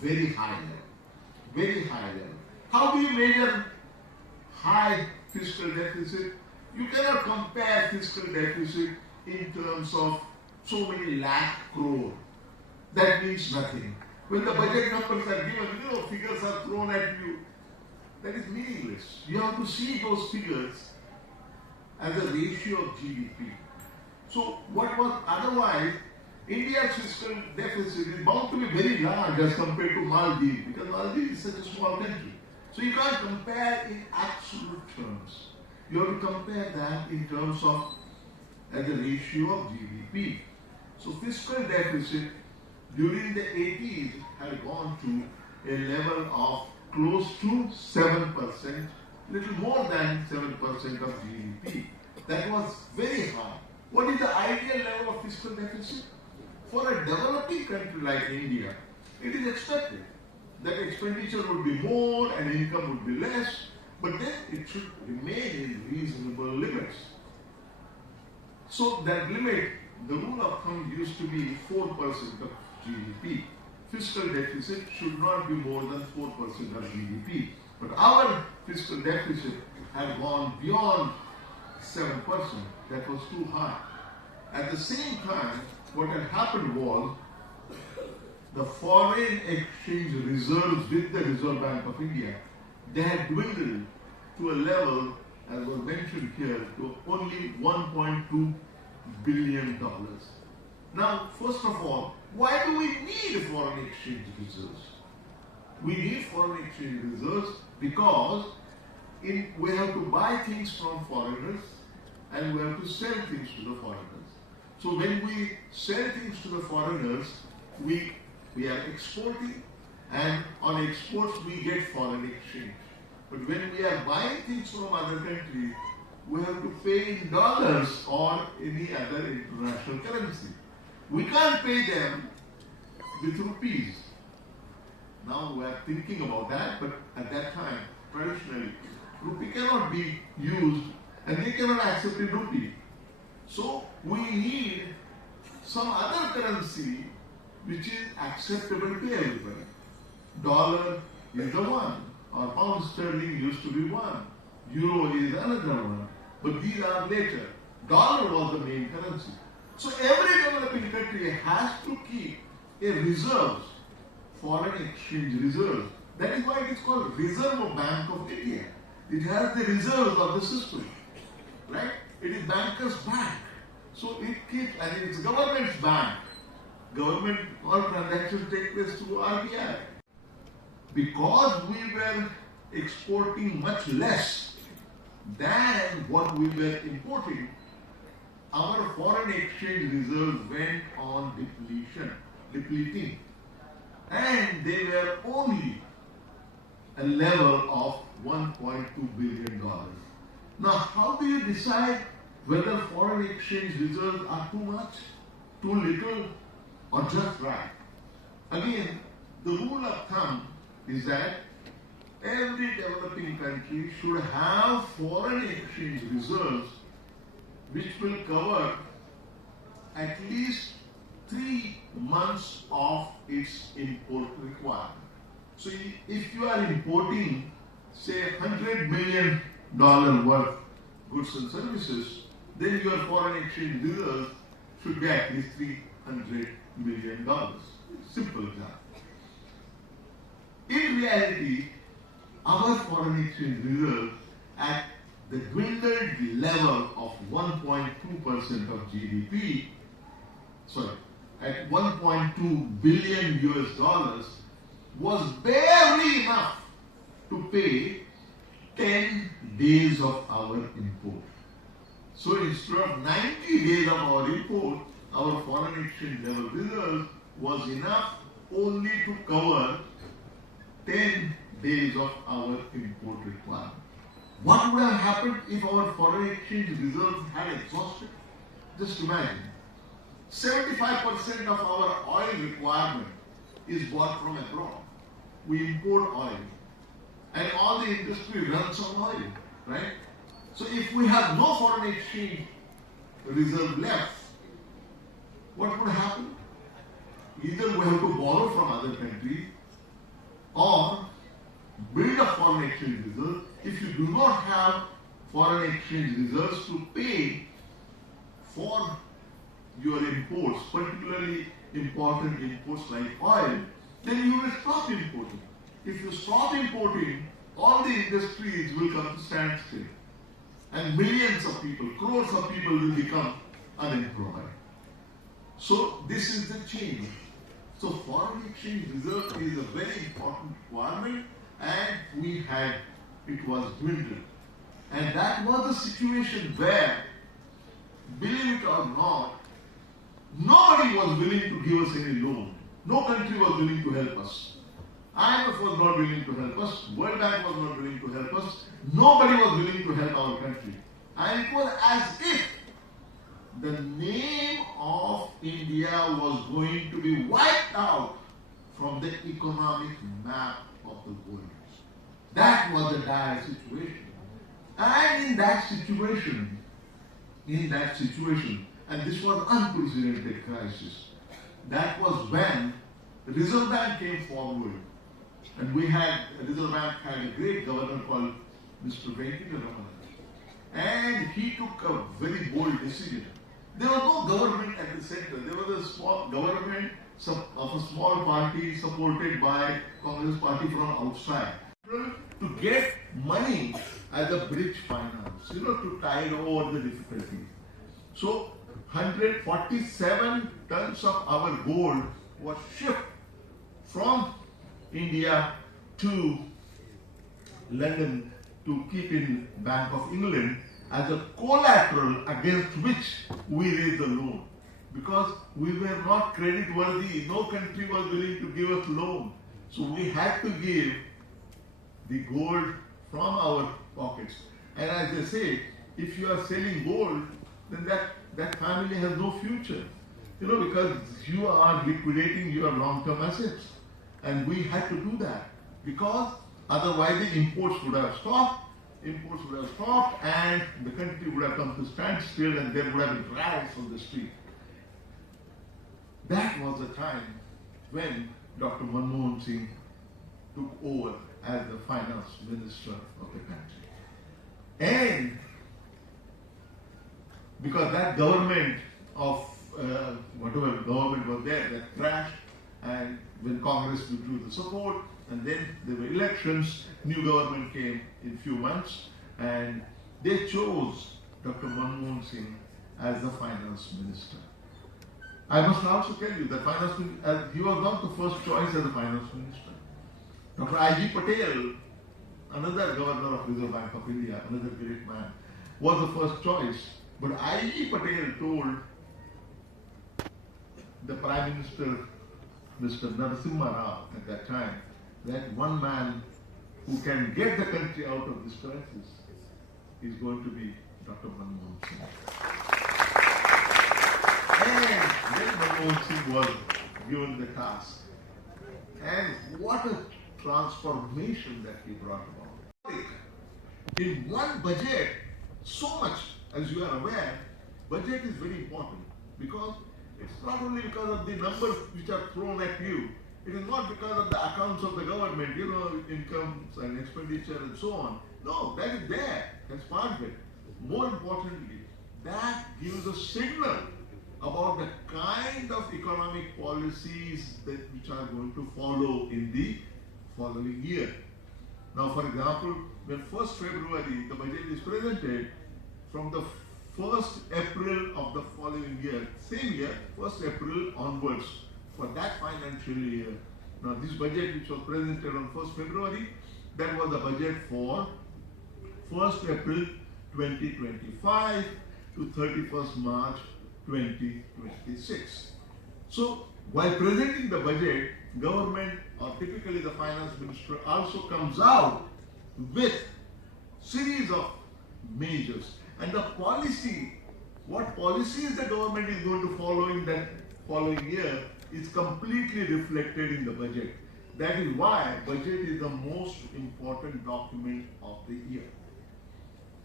very high level. Very high level. How do you measure high fiscal deficit? You cannot compare fiscal deficit in terms of so many lakh crore. That means nothing. When the budget numbers are given, figures are thrown at you. That is meaningless. You have to see those figures as a ratio of GDP. So what was otherwise, India's fiscal deficit is bound to be very large as compared to Maldives, because Maldives is such a small country. So you can't compare in absolute terms. You have to compare that in terms of as a ratio of GDP. So fiscal deficit during the 80s had gone to a level of close to 7%, little more than 7% of GDP. That was very high. What is the ideal level of fiscal deficit? For a developing country like India, it is expected that expenditure would be more and income would be less, but then it should remain in reasonable limits. So that limit, the rule of thumb used to be 4% of GDP. Fiscal deficit should not be more than 4% of GDP. But our fiscal deficit had gone beyond 7%. That was too high. At the same time, what had happened was the foreign exchange reserves with the Reserve Bank of India, they had dwindled to a level, as was mentioned here, to only $1.2 billion. Now, first of all, why do we need foreign exchange reserves? We need foreign exchange reserves because we have to buy things from foreigners and we have to sell things to the foreigners. So when we sell things to the foreigners, we are exporting, and on exports we get foreign exchange. But when we are buying things from other countries, we have to pay in dollars or any other international currency. We can't pay them with rupees. Now we are thinking about that, but at that time, traditionally, rupee cannot be used and they cannot accept a rupee. So we need some other currency which is acceptable to everybody. Dollar is the one, or pound sterling used to be one, euro is another one, but these are later. Dollar was the main currency. So every developing country has to keep a reserve, foreign exchange reserve. That is why it is called Reserve Bank of India. It has the reserves of the system, right? It is banker's bank. So it keeps, and it is government's bank. Government, all transactions take place through RBI. Because we were exporting much less than what we were importing, our foreign exchange reserves went on depleting. And they were only a level of $1.2 billion. Now, how do you decide whether foreign exchange reserves are too much, too little, or just right? Again, the rule of thumb is that every developing country should have foreign exchange reserves which will cover at least 3 months of its import requirement. So if you are importing, say, $100 million worth goods and services, then your foreign exchange reserves should be at least $300 million. Simple example. In reality, our foreign exchange reserves at the dwindled level of 1.2% of GDP, at $1.2 billion was barely enough to pay 10 days of our import. So instead of 90 days of our import, our foreign exchange level reserve was enough only to cover 10 days of our import requirement. What would have happened if our foreign exchange reserves had exhausted? Just imagine. 75% of our oil requirement is bought from abroad. We import oil. And all the industry runs on oil, right? So if we have no foreign exchange reserve left, what would happen? Either we have to borrow from other countries foreign exchange reserves, if you do not have foreign exchange reserves to pay for your imports, particularly important imports like oil, then you will stop importing. If you stop importing, all the industries will come to standstill. And millions of people, crores of people will become unemployed. So this is the change. So foreign exchange reserve is a very important requirement, and it was dwindled. And that was the situation where, believe it or not, nobody was willing to give us any loan. No country was willing to help us. IMF was not willing to help us. World Bank was not willing to help us. Nobody was willing to help our country. And it was as if the name of India was going to be wiped out from the economic map of the world. That was a dire situation. And in that situation, and this was unprecedented crisis, that was when the Reserve Bank came forward. And the Reserve Bank had a great governor called Mr. Venkataraman. And he took a very bold decision. There was no government at the center. There was a small government of a small party supported by Congress party from outside to get money as a bridge finance, to tide over the difficulties. So 147 tons of our gold was shipped from India to London to keep in Bank of England as a collateral against which we raised the loan. Because we were not credit worthy, no country was willing to give us loan. So we had to give the gold from our pockets. And as they say, if you are selling gold, then that family has no future. Because you are liquidating your long-term assets. And we had to do that because otherwise the imports would have stopped, and the country would have come to standstill, and there would have been riots on the street. That was the time when Dr. Manmohan Singh took over as the finance minister of the country. And because that government of whatever government was there, that crashed, and when Congress withdrew the support, and then there were elections, new government came in few months, and they chose Dr. Manmohan Singh as the finance minister. I must also tell you that he was not the first choice as the finance minister. Dr. I.G. Patel, another governor of Reserve Bank of India, another great man, was the first choice. But I.G. Patel told the Prime Minister, Mr. Narasimha Rao, at that time, that one man who can get the country out of this crisis is going to be Dr. Manmohan Singh. And then Manmohan Singh was given the task. And what a transformation that he brought about. In one budget, so much, as you are aware, budget is very important because it's not only because of the numbers which are thrown at you, it is not because of the accounts of the government, incomes and expenditure and so on. No, that is there, that's part of it. More importantly, that gives a signal about the kind of economic policies which are going to follow in the following year. Now, for example, when 1st February the budget is presented, from the 1st April of the following year, same year, 1st April onwards, for that financial year. Now, this budget which was presented on 1st February, that was the budget for 1st April 2025 to 31st March 2026. So, while presenting the budget, government, or typically the finance minister, also comes out with series of measures. And the policy, what policies the government is going to follow in that following year is completely reflected in the budget. That is why budget is the most important document of the year.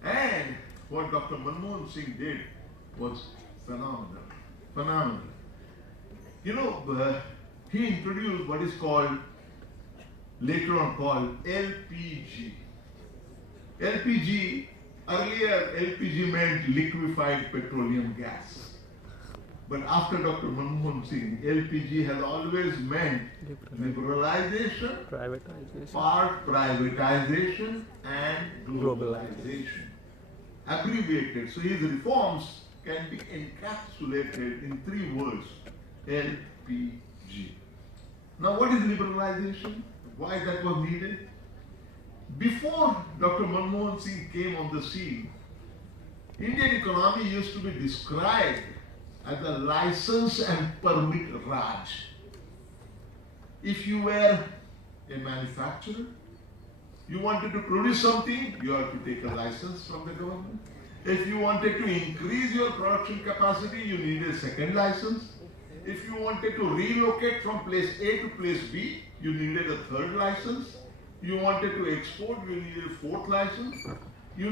And what Dr. Manmohan Singh did was phenomenal. Phenomenal. He introduced what is called later on called LPG. LPG, earlier LPG meant liquefied petroleum gas. But after Dr. Manmohan Singh, LPG has always meant liberalization, part privatization, and globalization. Abbreviated. So his reforms can be encapsulated in 3 words: LPG. Now, what is liberalization? Why that was needed? Before Dr. Manmohan Singh came on the scene, Indian economy used to be described as a license and permit Raj. If you were a manufacturer, you wanted to produce something, you had to take a license from the government. If you wanted to increase your production capacity, you needed a second license. If you wanted to relocate from place A to place B, you needed a third license. You wanted to export, you needed a 4th license. You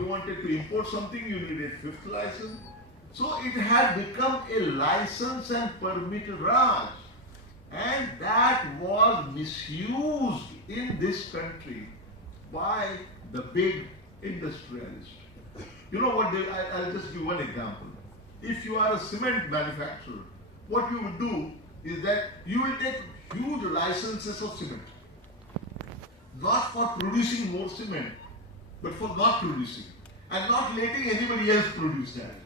wanted to import something, you needed 5th license. So it had become a license and permit Raj. And that was misused in this country by the big industrialists. You know what, I'll just give one example. If you are a cement manufacturer, what you will do is that you will take huge licenses of cement. Not for producing more cement, but for not producing. And not letting anybody else produce that.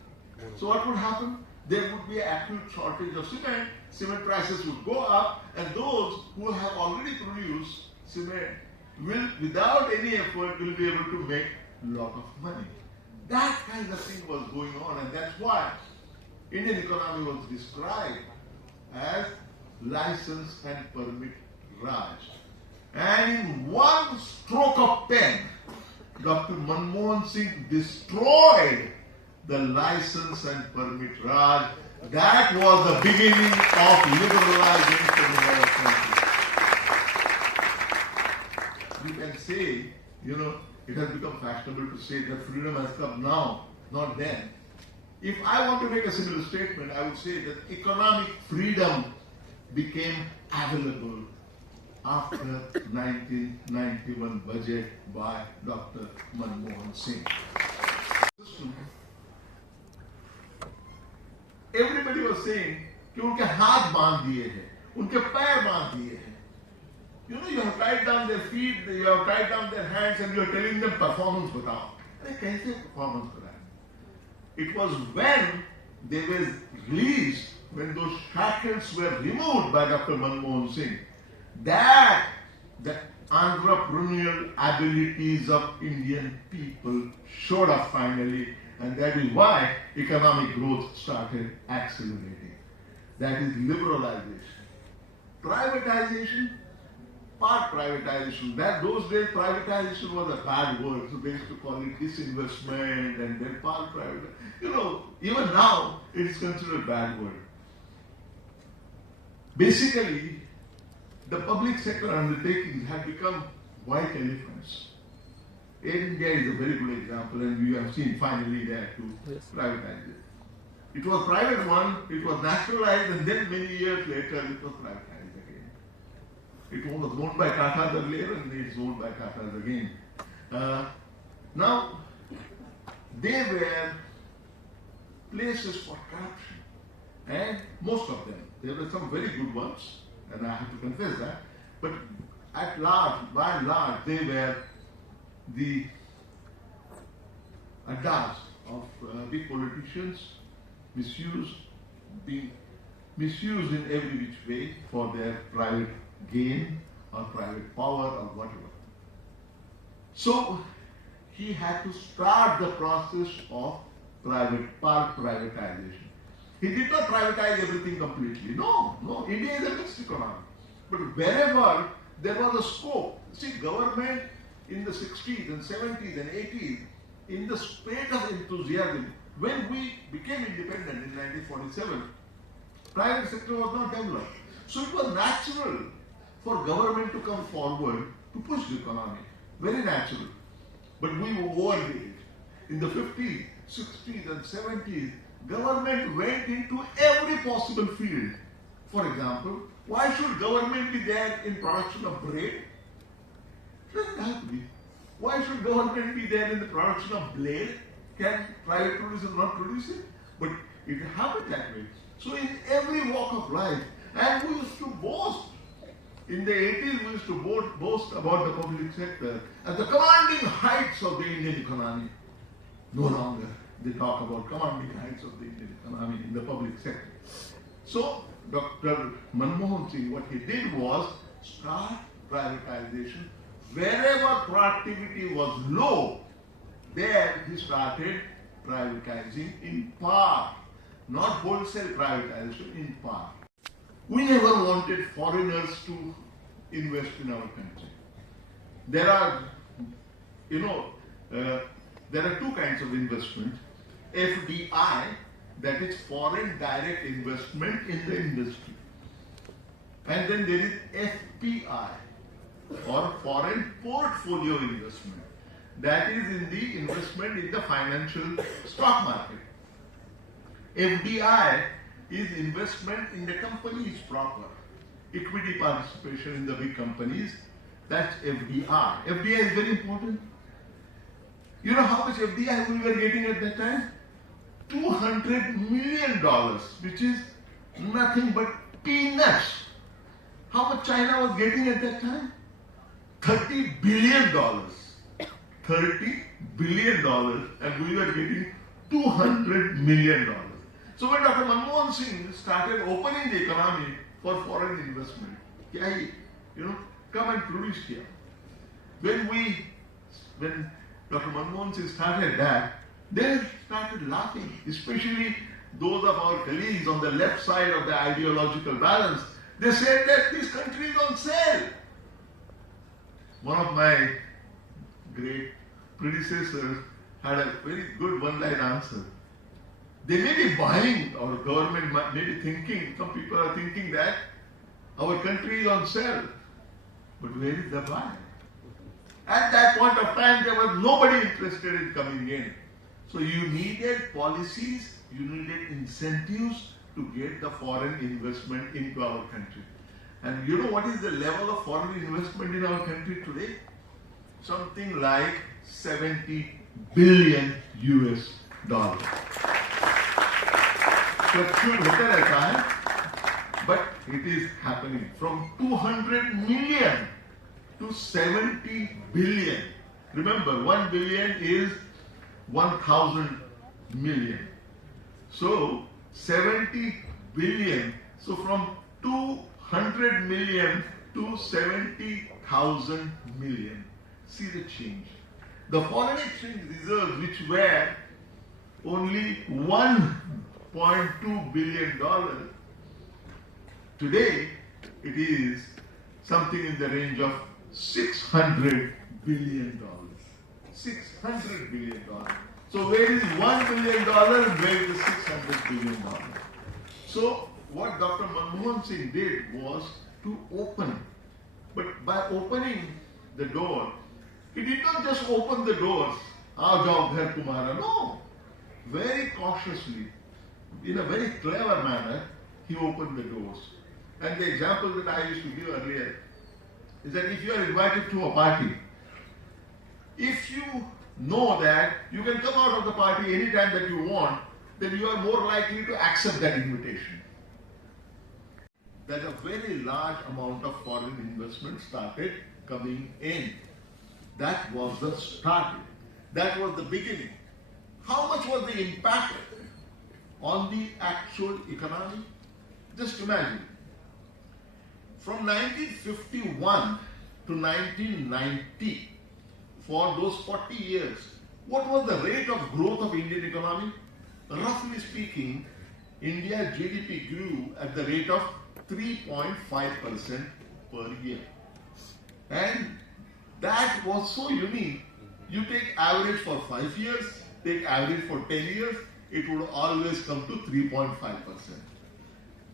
So what would happen? There would be an acute shortage of cement prices would go up, and those who have already produced cement will, without any effort, will be able to make a lot of money. That kind of thing was going on, and that's why Indian economy was described as license and permit Raj. And in one stroke of pen, Dr. Manmohan Singh destroyed the license and permit Raj. That was the beginning of liberalization in our country. You can say, it has become fashionable to say that freedom has come now, not then. If I want to make a similar statement, I would say that economic freedom became available after 1991 budget by Dr. Manmohan Singh. Everybody was saying कि उनके हाथ बांध दिए हैं, उनके पैर बांध दिए हैं. You have tied down their feet, you have tied down their hands, and you are telling them performance बताओ. अरे कैसे performance कराएं? It was when they were released, when those shackles were removed by Dr. Manmohan Singh, that the entrepreneurial abilities of Indian people showed up finally, and that is why economic growth started accelerating. That is liberalization. Privatization, part privatization. Those days privatization was a bad word, so they used to call it disinvestment and then part privatization. Even now it is considered a bad word. Basically, the public sector undertakings have become white elephants. Air India is a very good example, and we have seen finally there to privatize it. It was private one, it was nationalized, and then many years later it was privatized again. It was owned by Tata earlier, and it's owned by Tata again. Now, they were places for corruption, and most of them. There were some very good ones, and I have to confess that, but at large, by and large, they were the addas of big politicians, being misused in every which way for their private gain or private power or whatever. So he had to start the process of part privatization. He did not privatize everything completely. No, India is a mixed economy. But wherever there was a scope, see, government in the 60s and 70s and 80s, in the spate of enthusiasm, when we became independent in 1947, private sector was not developed. So it was natural for government to come forward to push the economy. Very natural. But we overdid it. In the 50s, 60s and 70s, government went into every possible field. For example, Why should government be there in production of bread? It doesn't have to be. Why should government be there in the production of blade? Can private producer not produce it? But it happened that way. So in every walk of life, and we used to boast. In the 80s, we used to boast about the public sector at the commanding heights of the Indian economy. No longer they talk about commanding heights of the Indian economy in the public sector. So Dr. Manmohan Singh, what he did was start privatization. Wherever productivity was low, there he started privatizing in part, not wholesale privatization, in part. We never wanted foreigners to invest in our country. There are, there are two kinds of investment. FDI, that is foreign direct investment in the industry. And then there is FPI, or foreign portfolio investment. That is in the investment in the financial stock market. FDI is investment in the companies proper. Equity participation in the big companies, that's FDI. FDI is very important. You know how much FDI we were getting at that time? $200 million, which is nothing but peanuts. How much China was getting at that time? $30 billion. $30 billion, and we were getting $200 million. So when Dr. Manmohan Singh started opening the economy for foreign investment, come and produce here. When Dr. Manmohan Singh started that, they started laughing, especially those of our colleagues on the left side of the ideological balance. They said that this country is on sale. One of my great predecessors had a very good one-line answer. They may be buying, our government may be thinking, some people are thinking that our country is on sale. But where is the buy? At that point of time, there was nobody interested in coming in. So you needed policies, you needed incentives to get the foreign investment into our country. And you know what is the level of foreign investment in our country today? Something like 70 billion US dollars. So it should hoता रहता है, but it is happening from 200 million to 70 billion. Remember, 1 billion is 1,000 million. So 70 billion. So from 200 million to 70,000 million. See the change. The foreign exchange reserves, which were only $1.2 billion, today it is something in the range of $600 billion. $600 billion. So where is $1 billion? Where is $600 billion? So what Dr. Manmohan Singh did was to open. But by opening the door, he did not just open the doors, "Aao jao ghar tumhara." No. Very cautiously, in a very clever manner, he opened the doors. And the example that I used to give earlier is that if you are invited to a party, if you know that you can come out of the party anytime that you want, then you are more likely to accept that invitation. That a very large amount of foreign investment started coming in. That was the start. That was the beginning. How much was the impact on the actual economy? Just imagine. From 1951 to 1990, for those 40 years, what was the rate of growth of Indian economy? Roughly speaking, India's GDP grew at the rate of 3.5% per year. And that was so unique. You take average for 5 years, take average for 10 years, it would always come to 3.5%.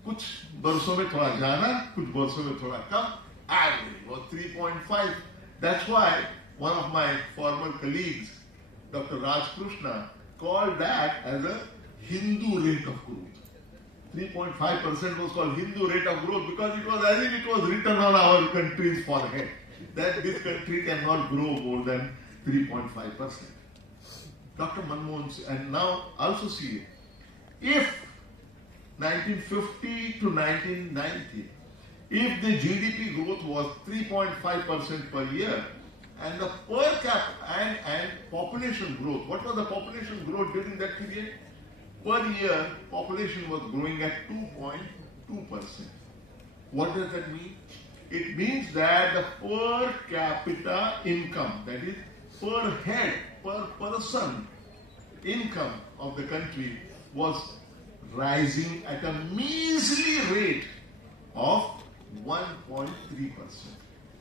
कुछ वर्षों में थोड़ा ज्यादा, कुछ वर्षों में थोड़ा कम, average was 3.5. That's why one of my former colleagues, Dr. Raj Krishna, called that as a Hindu rate of growth. 3.5% was called Hindu rate of growth because it was as if it was written on our country's forehead that this country cannot grow more than 3.5%. Dr. Manmohan, and now also see it. If 1950 to 1990, if the GDP growth was 3.5% per year, and the per capita and population growth, what was the population growth during that period? Per year, population was growing at 2.2%. What does that mean? It means that the per capita income, that is per head, per person income of the country was rising at a measly rate of 1.3%.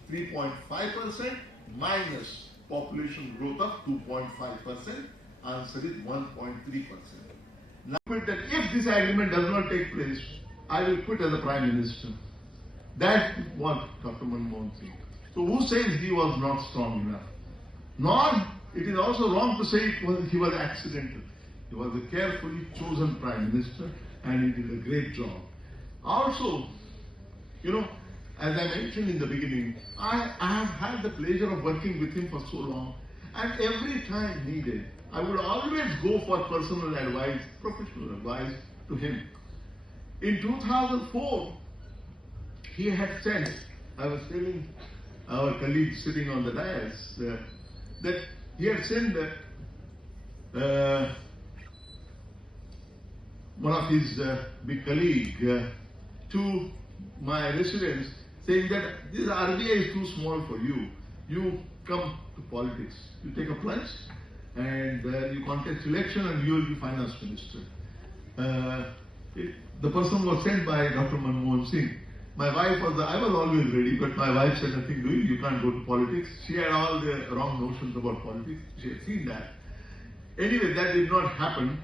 3.5% minus population growth of 2.5%, answer is 1.3%. Now, that if this agreement does not take place, I will quit as a Prime Minister. That was Dr. Manmohan Singh. So who says he was not strong enough? Nor it is also wrong to say he was accidental. He was a carefully chosen Prime Minister and he did a great job. Also, as I mentioned in the beginning, I have had the pleasure of working with him for so long, and every time needed, I would always go for personal advice, professional advice to him. In 2004, he had sent, I was telling our colleague sitting on the dais, that he had sent one of his big colleague to my residence, saying that this RBI is too small for you. You come to politics. You take a plunge and you contest election and you will be finance minister. The person was sent by Dr. Manmohan Singh. My wife I was always ready, but my wife said nothing doing. You can't go to politics. She had all the wrong notions about politics. She had seen that. Anyway, that did not happen.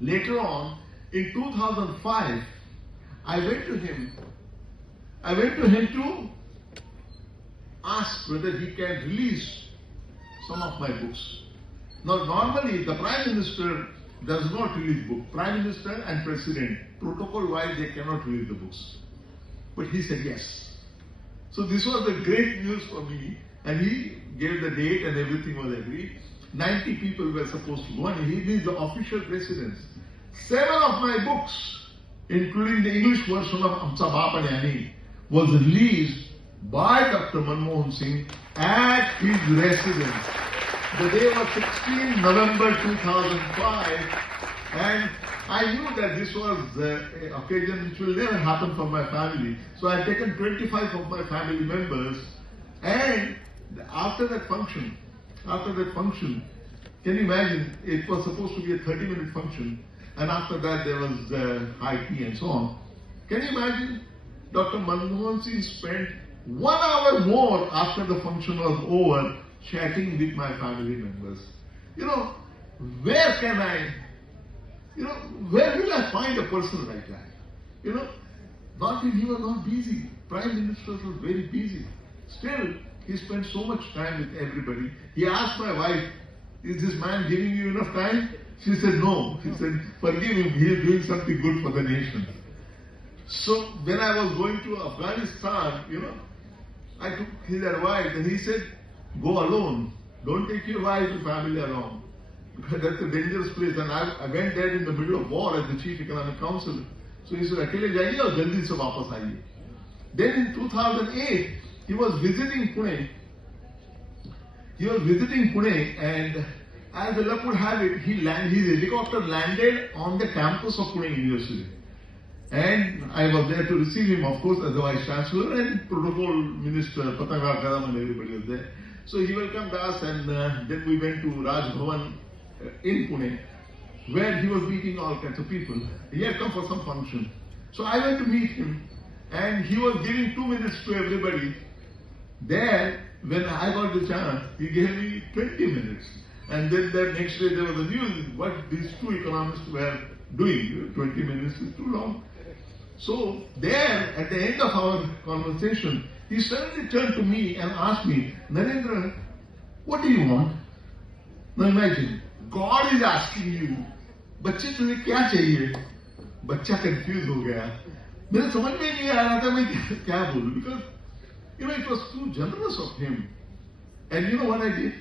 Later on, in 2005, I went to him to ask whether he can release some of my books. Now, normally the Prime Minister does not release books. Prime Minister and President, protocol-wise, they cannot release the books. But he said yes. So this was the great news for me, and he gave the date and everything was agreed. 90 people were supposed to go, and he did the official precedence. 7 of my books, including the English version of Amsa Baap and Annie, was released by Dr. Manmohan Singh at his residence. The day was 16 November 2005, and I knew that this was an occasion which will never happen for my family. So I had taken 25 of my family members, and after that function, can you imagine, it was supposed to be a 30-minute function, and after that there was high tea and so on. Can you imagine? Dr. Manmohan Singh spent 1 hour more after the function was over chatting with my family members. Where will I find a person like that? Not if he was not busy. Prime Minister was very busy. Still, he spent so much time with everybody. He asked my wife, is this man giving you enough time? She said, no. He said, forgive him, he is doing something good for the nation. So when I was going to Afghanistan, I took his advice and he said, go alone. Don't take your wife and family along. Because that's a dangerous place. And I went there in the middle of war as the Chief Economic Council. So he said, Akele jaiye aur jaldi se wapas aiye. Then in 2008, he was visiting Pune. And as the luck would have it, his helicopter landed on the campus of Pune University. And I was there to receive him, of course, as the Vice Chancellor, and Protocol Minister, Patanga Karam, and everybody was there. So he welcomed us, and then we went to Raj Bhavan in Pune, where he was meeting all kinds of people. He had come for some function. So I went to meet him, and he was giving 2 minutes to everybody. There, when I got the chance, he gave me 20 minutes. And then the next day there was a news what these 2 economists were doing. 20 minutes is too long. So there, at the end of our conversation, he suddenly turned to me and asked me, Narendra, what do you want? Now imagine, God is asking you, बच्चे तुम्हें क्या चाहिए? बच्चा confuse हो गया, मेरे समझ में नहीं आ रहा था मैं क्या बोलूं, because it was too generous of him. And you know what I did?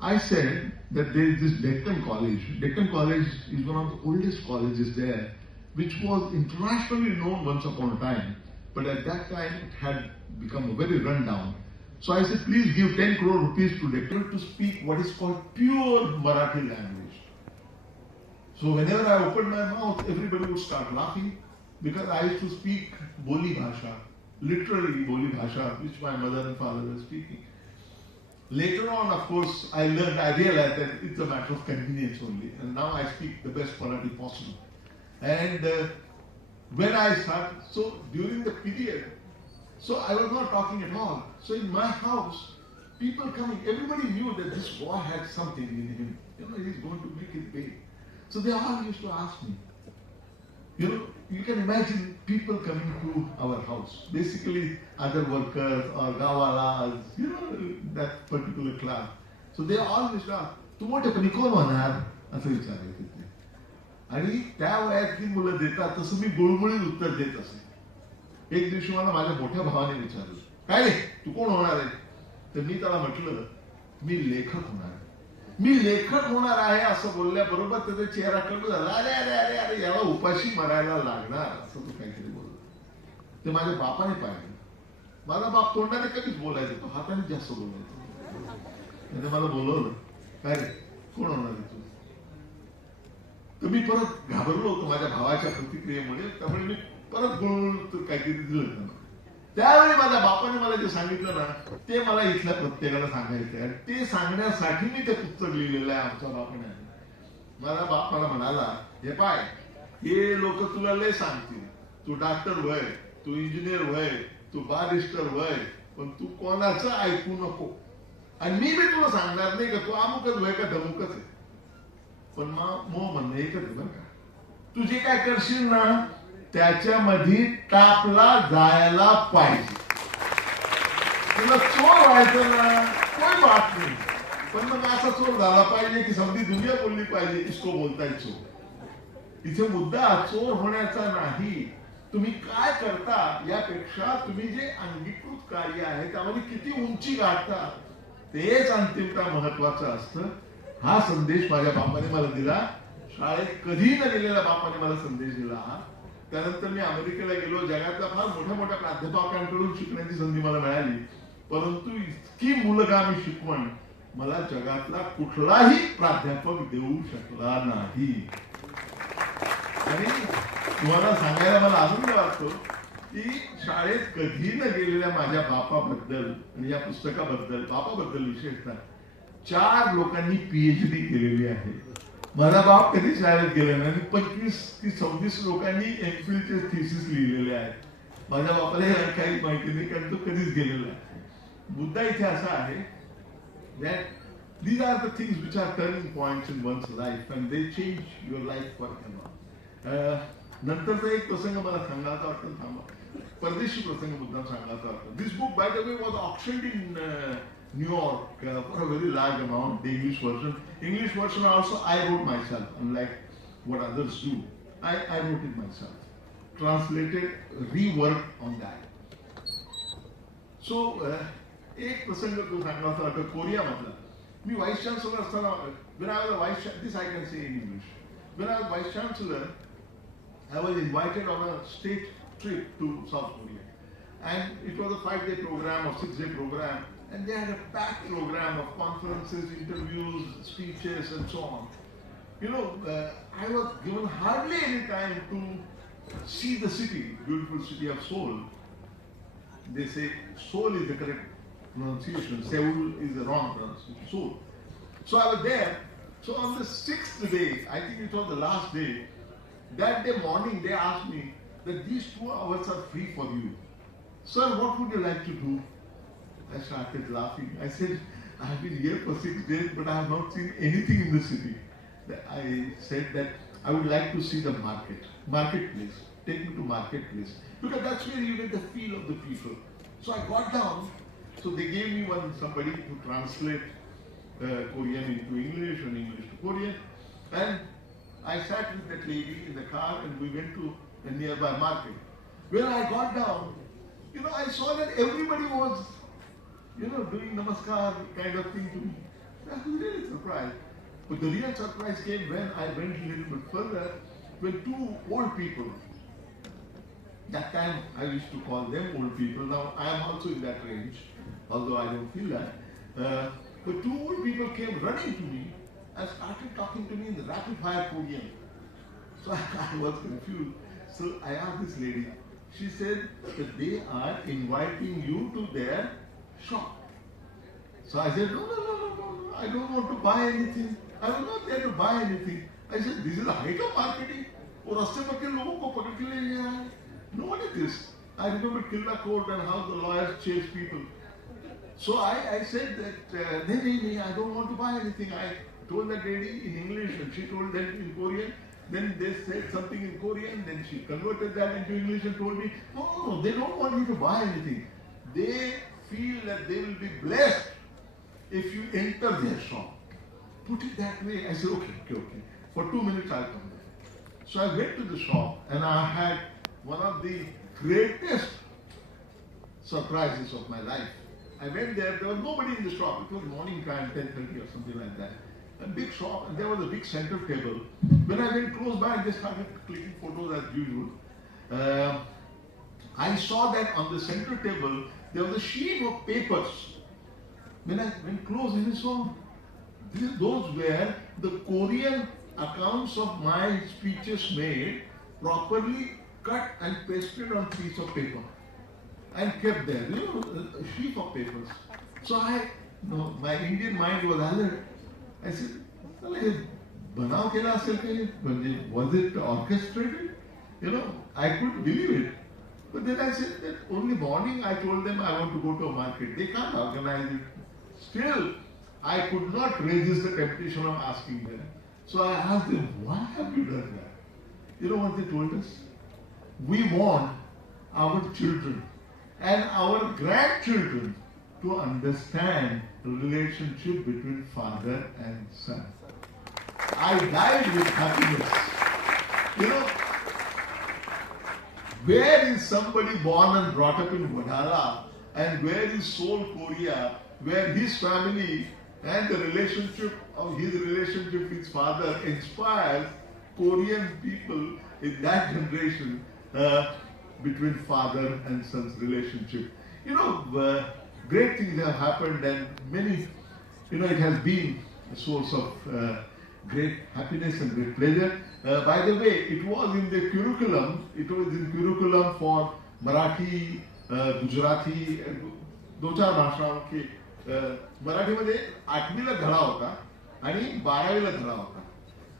I said that there is this Deccan College. Deccan College is one of the oldest colleges there, which was internationally known once upon a time. But at that time, it had become a very rundown. So I said, please give 10 crore rupees to Deccan to speak what is called pure Marathi language. So whenever I opened my mouth, everybody would start laughing because I used to speak Boli Bhasha, literally Boli Bhasha, which my mother and father were speaking. Later on, of course, I realized that it's a matter of convenience only. And now I speak the best Marathi possible. And when I started, so during the period, so I was not talking at all. So in my house, people coming, everybody knew that this boy had something in him. He's going to make it big. So they all used to ask me. You can imagine people coming to our house, basically other workers or gawalas, that particular class. So they all used to ask, "Tu मोठेपणी कोण होणार?" असं विचारायचे ते. आणि त्या वयातली मुलं देतात तसं मी गुळमुळीत उत्तर देत असे. एक दिवशी मला माझ्या मोठ्या भावाने विचारलं, "काय रे, तू कोण होणार आहे?" तर मी त्याला म्हटलं, "मी लेखक होणार आहे." मी लेखक होणार आहे असं बोलल्याबरोबर त्याचा चेहरा कळू झाला, अरे अरे अरे अरे याला उपाशी मरायला लागणार असं तू काहीतरी बोलला. ते माझ्या बापाने पाहिलं. माझा बाप तोंडाने कधीच बोलायचा, तो हाताने जास्त बोलायचा. त्याने मला बोलवलं, काय रे कोण होणार आहे तू? तर मी परत घाबरलो होतो माझ्या भावाच्या प्रतिक्रियेमुळे, त्यामुळे मी परत बोलून काहीतरी दिलं त्यांना. त्यावेळी माझ्या बापाने मला जे सांगितलं ना, ते मला इथल्या प्रत्येकाला सांगायचं आणि ते सांगण्यासाठी मी ते पुस्तक लिहिलेलं आहे आमच्या बापाने. माझा बाप मला म्हणाला, हे पाय, हे लोक तुला लय सांगतील, तू डॉक्टर व्हय, तू इंजिनियर व्हय, तू बारिस्टर व्हय, पण तू कोणाचं ऐकू नको. आणि मी तुला सांगणार नाही का तू अमुकच व्हय का धमुकच आहे, पण मग म्हणणं एकच आहे बरं का, तू जे काय करशील ना त्याच्यामध्ये टापला जायला पाहिजे. तुला चोर व्हायचं ना कोई बात नाही, पण मग असा चोर झाला पाहिजे की समधी दुनिया बोलली पाहिजे इसको बोलताय चोर. इथे मुद्दा चोर होण्याचा नाही, तुम्ही काय करता यापेक्षा तुम्ही जे अंगीकृत कार्य आहे त्यामध्ये किती उंची गाठता तेच अंतिमता महत्वाचं असतं. हा संदेश माझ्या बापाने मला दिला. शाळेत कधी न गेलेल्या बापाने मला संदेश दिला. त्यानंतर मी अमेरिकेला गेलो, जगातल्या फार मोठ्या मोठ्या प्राध्यापकांकडून शिकण्याची संधी मला मिळाली, परंतु इतकी मूलगामी शिकवण मला जगातला कुठलाही प्राध्यापक देऊ शकला नाही. आणि तुम्हाला सांगायला मला आनंद वाटतो की शाळेत कधी न गेलेल्या माझ्या बापाबद्दल आणि या पुस्तकाबद्दल, बापाबद्दल विशेषतः 4 लोकांनी पीएचडी केलेली आहे. माझा बाप कधी शाळेत गेला नाही. 25 की 26 लोकांनी एमफिलचे थिसिस लिहिलेले आहेत. माझ्या बापाला काही माहिती नाही कारण तो कधीच गेलेला आहे. मुद्दा इथे असा आहे that these are the things which are turning points in one's life and they change your life forever. नंतरचा एक प्रसंग मला सांगायचा वाटतं, थांबा, परदेशी प्रसंग मुद्दाम सांगायचा वाटतं. This book by the way was auctioned in New York for a very large amount, the English version. English version also I wrote myself, unlike what others do. I wrote it myself, translated, reworked on that. So एक प्रसंग तो सांगण्याचा वाटतं कोरियामधला. मी vice chancellor असताना, when I was a vice, this I can say in English, when I was vice chancellor, I was invited on a state trip to South Korea, and it was a 5-day program or 6-day program, and they had a packed program of conferences, interviews, speeches, and so on. I was given hardly any time to see the city, beautiful city of Seoul. They say Seoul is the correct pronunciation, Seoul is the wrong pronunciation, Seoul. So I was there. So on the 6th day, I think it was the last day, that day morning they asked me that these 2 hours are free for you. Sir, what would you like to do? I started laughing. I said, I have been here for 6 days, but I have not seen anything in the city. I said that I would like to see the marketplace. Take me to marketplace. Because that's where you get the feel of the people. So I got down. So they gave me somebody to translate Korean into English and English to Korean. And I sat with that lady in the car and we went to a nearby market. When I got down, I saw that everybody was, doing namaskar kind of thing to me. I was really surprised. But the real surprise came when I went a little bit further, when two old people, that time I used to call them old people, now I am also in that range, although I don't feel that. But two old people came running to me and started talking to me in the rapid fire Korean. So I was confused. So I asked this lady, she said that they are inviting you to their shop. So I said, no, I don't want to buy anything. I was not there to buy anything. I said, this is a height of marketing. No, what is this? I remember Killa Court and how the lawyers chase people. So I said that, no, I don't want to buy anything. I told that lady in English and she told them in Korean. Then they said something in Korean, then she converted that into English and told me, no, they don't want you to buy anything. They feel that they will be blessed if you enter their shop. Put it that way. I said, okay. For 2 minutes I'll come there. So I went to the shop and I had one of the greatest surprises of my life. I went there was nobody in the shop. It was morning time, 10:30 or something like that. A big shop, and there was a big center table. When I went close by, I just started clicking photos as usual. I saw that on the center table, there was a sheet of papers. When I went close, I saw those were the Korean accounts of my speeches made, properly cut and pasted on piece of paper and kept there, a sheet of papers. So my Indian mind was alert. I said, was it orchestrated? I couldn't believe it. But then I said that only morning I told them I want to go to a market. They can't organize it. Still, I could not resist the temptation of asking them. So I asked them, why have you done that? You know what they told us? We want our children and our grandchildren to understand the relationship between father and son. I died with happiness. Where is somebody born and brought up in Vadala, and where is Seoul, Korea, where his family and the relationship of his relationship with his father inspires Korean people in that generation between father and son's relationship. Great things have happened, and many, it has been a source of great happiness and great pleasure. By the way, it was in the curriculum, for Marathi, Gujarati, दो चार भाषाओं के मराठीमध्ये 8वीला धडा होता आणि 12वीला धडा होता.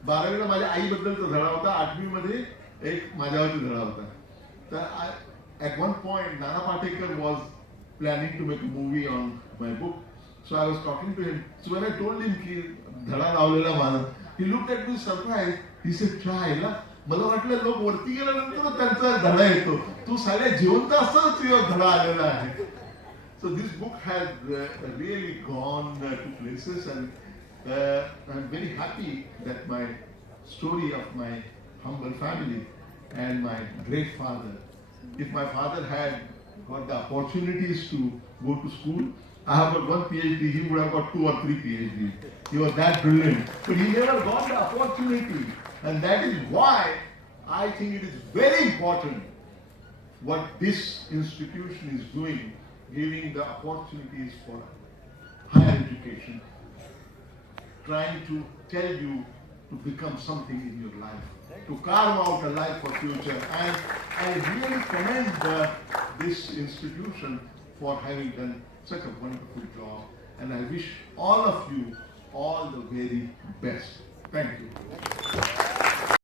12वीला माझ्या आईबद्दलचा धडा होता, 8वीमध्ये एक माझ्यावरती धडा होता. तर at one point Nana Patekar was planning to make a movie on my book. So I was talking to him. So when I told him की धडा लावलेला माझा, he looked at me surprised. He said, "Chayla, मला वाटलं लोक वरती गेल्यानंतर त्यांचा धडा येतो. तू साल्या जिवंत असताना तुझा धडा आलेला आहे." So this book has really gone to places, and I'm very happy that my story of my humble family and my great father. If my father had got the opportunities to go to school, I have got one PhD, he would have got 2 or 3 PhDs. He was that brilliant. But he never got the opportunity. And that is why I think it is very important what this institution is doing, giving the opportunities for higher education, trying to tell you to become something in your life, to carve out a life for future. And I really commend this institution for having done such a wonderful job. And I wish all of you all the very best. Thank you.